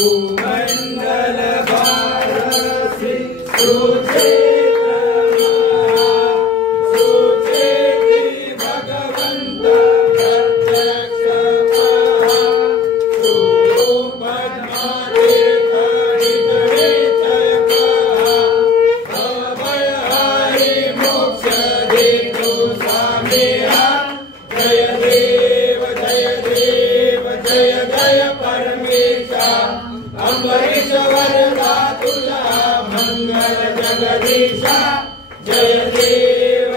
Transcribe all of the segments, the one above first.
भूमंडल भारसी सुक्षेत्र सुक्षेत्री भगवंत प्रत्यक्ष सुपद्मादेव निजय अभयहारी मोक्ष देतो सामेहा जय देव जय देव जय जय परमेशा अम्बरीश वरदा तुझा मंगल जगदीशा जय देव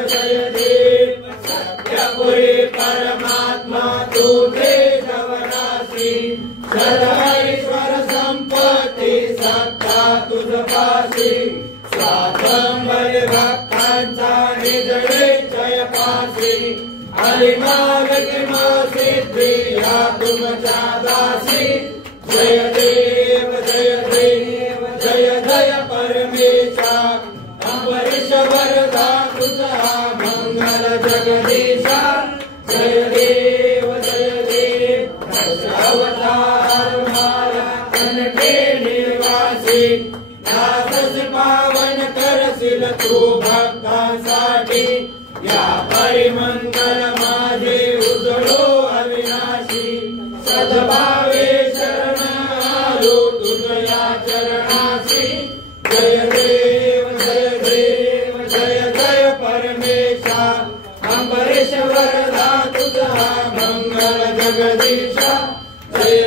सत्यपुरी परमात्मा तुझे जवरासी सदैश्वर संपत्ती सत्ता तुझ पासी स्वातंबर भक्तांचा निजय पासी हरिमागमा सिद्धी या तुमच्या दासी जय देव जय जय परमेशा अम्बरीश वरदा तुझा मंगल जगदीशा जय देव दशावतार माया कनके निवासी दासस पावन करशील तू भक्तांसाठी या परिमंगल माझे उजळो अविनाशी सद्भावे शरण आलो तुझ्या चरणासी जय देव जय परमेशा अम्बरीश वरदा तुझा मंगल जगदीशा जय